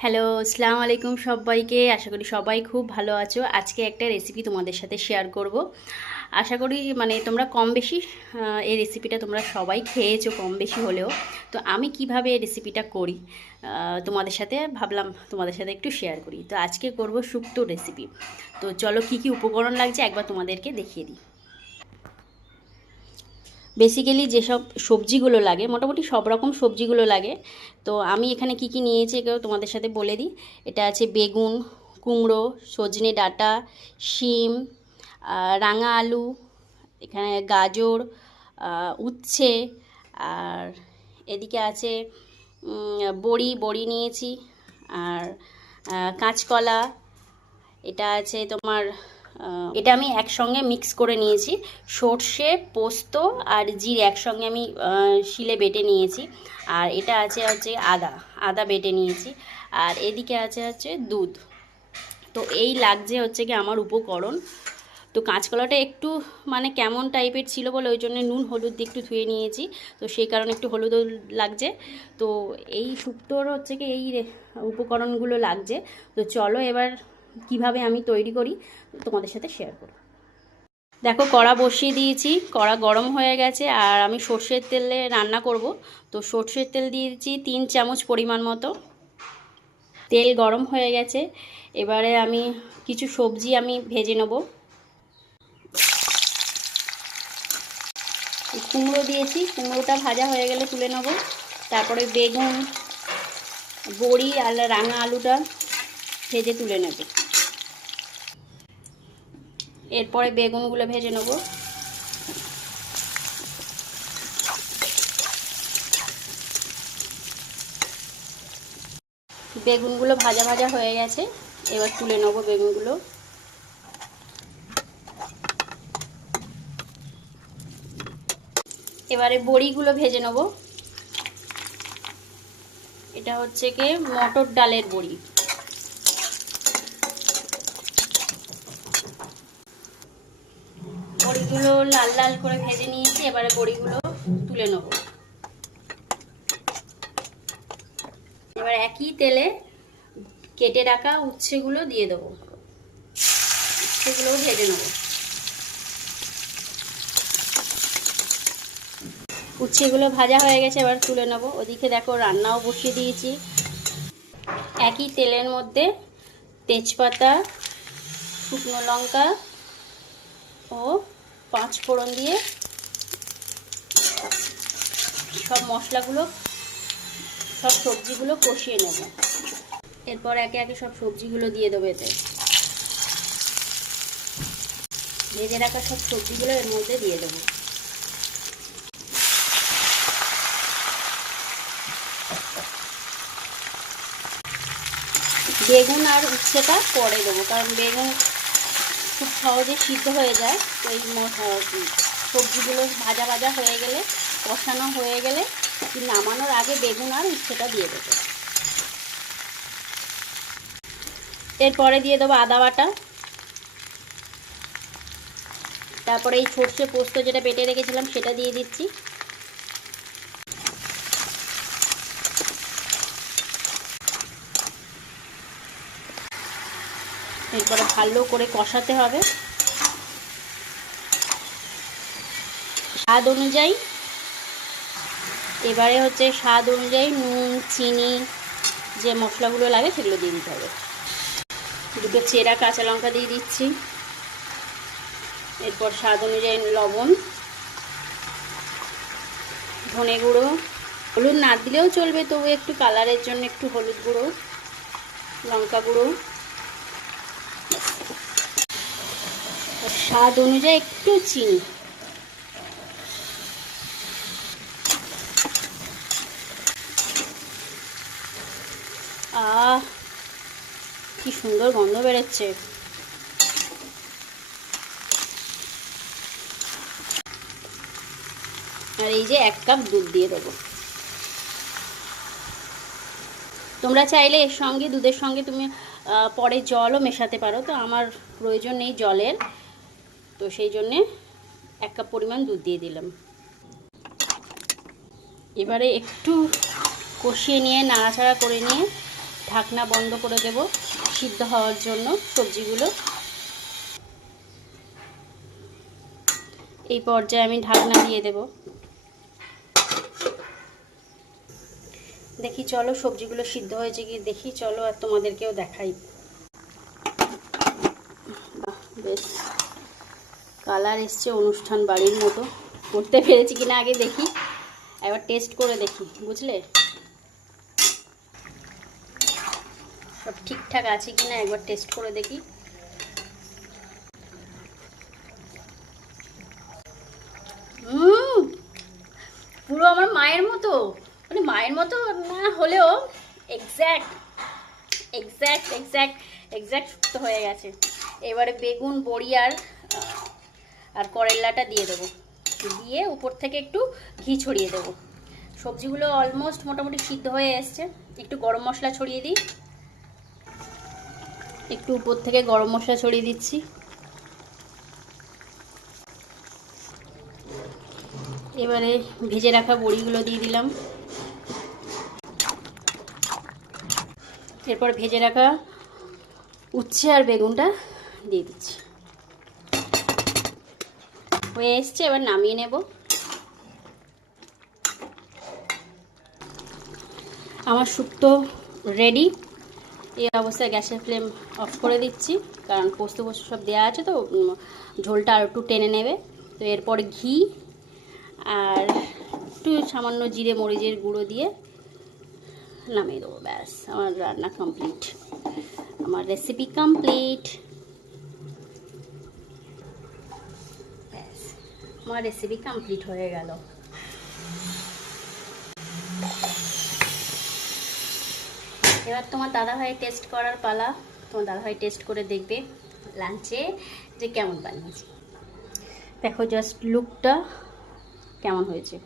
Hello, আসসালামু আলাইকুম সবাইকে। আশা করি সবাই খুব ভালো আছো। আজকে একটা রেসিপি তোমাদের সাথে শেয়ার করব। আশা করি মানে তোমরা কম বেশি এই রেসিপিটা তোমরা সবাই খেয়েছো কম বেশি হলেও। তো আমি কীভাবে এই রেসিপিটা করি তোমাদের সাথে ভাবলাম তোমাদের সাথে একটু শেয়ার করি। তো আজকে করব শুক্তো রেসিপি তো চলো কি কি উপকরণ লাগছে একবার তোমাদেরকে দেখিয়ে দিই। বেসিক্যালি যেসব সবজিগুলো লাগে, মোটামুটি সব রকম সবজিগুলো লাগে। তো আমি এখানে কি কি নিয়েছি এগুলো তোমাদের সাথে বলে দিই। এটা আছে বেগুন, কুমড়ো, সজনে ডাঁটা, শিম রাঙা আলু, এখানে গাজর উচ্ছে, আর এদিকে আছে বড়ি বড়ি নিয়েছি, আর কাঁচকলা, এটা আছে তোমার এটা আমি একসঙ্গে মিক্স করে নিয়েছি। সর্ষে, পোস্ত আর জিরে একসঙ্গে আমি শিলে বেটে নিয়েছি। আর এটা আছে হচ্ছে আদা আদা বেটে নিয়েছি। আর এদিকে আছে হচ্ছে দুধ। তো এই লাগছে হচ্ছে কি আমার উপকরণ। তো কাঁচকলাটা একটু মানে কেমন টাইপের ছিল বলে ওই জন্য নুন, হলুদ দিয়ে একটু ধুয়ে নিয়েছি। তো সেই কারণে একটু হলুদ লাগছে। তো এই শুক্তোর হচ্ছে কি এই উপকরণগুলো লাগছে। তো চলো এবার কীভাবে আমি তৈরি করি, তোমাদের সাথে শেয়ার করব। দেখো, কড়া বসিয়ে দিয়েছি, কড়া গরম হয়ে গেছে, আর আমি সর্ষের তেলে রান্না করব। তো সর্ষের তেল দিয়েছি তিন চামচ পরিমাণ মতো। তেল গরম হয়ে গেছে, এবারে আমি কিছু সবজি আমি ভেজে নেব। কুমড়ো দিয়েছি, কুমড়োটা ভাজা হয়ে গেলে তুলে নেব। তারপরে বেগুন, বড়ি আর রাঙা আলুটা ভেজে তুলে নেব। এরপরে বেগুনগুলো ভেজে নেব। বেগুনগুলো ভাজা ভাজা হয়ে গেছে, এবার তুলে নেব বেগুনগুলো। এবারে বড়িগুলো ভেজে নেব। এটা হচ্ছে কি মটর ডালের বড়ি। বড়িগুলো লাল লাল করে ভেজে নিয়েছি, এবারে বড়িগুলো তুলে নেব। এবার একই তেলে কেটে রাখা উচ্ছেগুলো দিয়ে দেবো। উচ্ছেগুলোও ভেজে নেব। উচ্ছেগুলো ভাজা হয়ে গেছে, এবার তুলে নেব। ওদিকে দেখো রান্নাও বসিয়ে দিয়েছি। একই তেলের মধ্যে তেজপাতা, শুকনো লঙ্কা ও পাঁচ ফোড়ন দিয়ে সব মশলাগুলো, সব সবজিগুলো কষিয়ে নেব। এরপর একে একে সব সবজিগুলো দিয়ে দেবো এতে। ভেজে রাখা সব সবজিগুলো এর মধ্যে দিয়ে দেবো। বেগুন আর উচ্ছেটা পরে দেবো, কারণ বেগুন খুব সহজে সিদ্ধ হয়ে যায়। তো এই সবজিগুলো ভাজা ভাজা হয়ে গেলে, কষানো হয়ে গেলে নামানোর আগে বেগুন আর উচ্ছেটা দিয়ে দেবো। এরপরে দিয়ে দেবো আদা বাটা। তারপরে এই সর্ষে পোস্ত যেটা বেটে রেখেছিলাম সেটা দিয়ে দিচ্ছি। এরপরে ভালো করে কষাতে হবে। স্বাদ অনুযায়ী। এবারে হচ্ছে স্বাদ অনুযায়ী নুন, চিনি, যে মশলাগুলো লাগে সেগুলো দিয়ে দিতে হবে। দুটো চেরা কাঁচা লঙ্কা দিয়ে দিচ্ছি। এরপর স্বাদ অনুযায়ী লবণ, ধনে গুঁড়ো। হলুদ না দিলেও চলবে, তবু একটু কালারের জন্য একটু হলুদ গুঁড়ো, লঙ্কা গুঁড়ো। স্বাদ অনুযায়ী একটু চিনি। আহ, কি সুন্দর গন্ধ বেরোচ্ছে। আর এই যে এক কাপ দুধ দিয়ে দেবো। তোমরা চাইলে এর সঙ্গে, দুধের সঙ্গে তুমি পরে জলও মেশাতে পারো। তো আমার প্রয়োজন নেই জলের। তো সেই জন্যে এক কাপ পরিমাণ দুধ দিয়ে দিলাম। এবারে একটু কষিয়ে নিয়ে, নাড়াচাড়া করে নিয়ে ঢাকনা বন্ধ করে দেব সিদ্ধ হওয়ার জন্য সবজিগুলো। এই পর্যায়ে আমি ঢাকনা দিয়ে দেব। দেখি, চলো সবজিগুলো সিদ্ধ হয়েছে কি? দেখি, চলো আর তোমাদেরকেও দেখাই বাহ বেশ কালার এসছে অনুষ্ঠান বাড়ির মতো। করতে পেরেছি কিনা আগে দেখি। একবার টেস্ট করে দেখি, বুঝলে? সব ঠিকঠাক আছে কিনা একবার টেস্ট করে দেখি। পুরো আমার মায়ের মতো। মানে মায়ের মতো না হলেও এক্স্যাক্ট এক্স্যাক্ট এক্স্যাক্ট এক্স্যাক্ট সুস্থ হয়ে গেছে। এবারে বেগুন, বড়ি আর আর করেলাটা দিয়ে দেবো। দিয়ে উপর থেকে একটু ঘি ছড়িয়ে দেবো। সবজিগুলো অলমোস্ট মোটামুটি সিদ্ধ হয়ে এসছে। একটু গরম মশলা ছড়িয়ে দিই। একটু উপর থেকে গরম মশলা ছড়িয়ে দিচ্ছি। এবারে ভেজে রাখা বড়িগুলো দিয়ে দিলাম। এরপর ভেজে রাখা উচ্ছে আর বেগুনটা দিয়ে দিচ্ছি। হয়ে এসছে, এবার নামিয়ে নেব। আমার শুক্তো রেডি এই অবস্থায় গ্যাসের ফ্লেম অফ করে দিচ্ছি, কারণ পোস্ত পোস্ত সব দেওয়া আছে তো ঝোলটা আর একটু টেনে নেবে। তো এরপর ঘি আর একটু সামান্য জিরে, মরিচের গুঁড়ো দিয়ে নামিয়ে দেবো, ব্যাস। আমার রান্না কমপ্লিট আমার রেসিপি কমপ্লিট আমার রেসিপি কমপ্লিট হয়ে গেল। এবার তোমার দাদাভাই টেস্ট করার পালা। তোমার দাদাভাই টেস্ট করে দেখবে লাঞ্চে যে কেমন বানিয়েছে। দেখো জাস্ট লুকটা কেমন হয়েছে।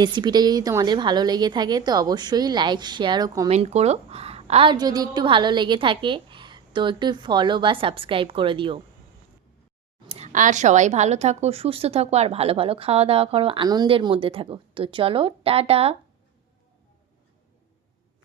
রেসিপিটা যদি তোমাদের ভালো লেগে থাকে, তো অবশ্যই লাইক শেয়ার ও কমেন্ট করো। আর যদি একটু ভালো লেগে থাকে, তো একটু ফলো বা সাবস্ক্রাইব করে দিও। আর সবাই ভালো থাকো, সুস্থ থাকো, আর ভালো ভালো খাওয়া দাওয়া করো, আনন্দের মধ্যে থাকো। তো চলো, টাটা।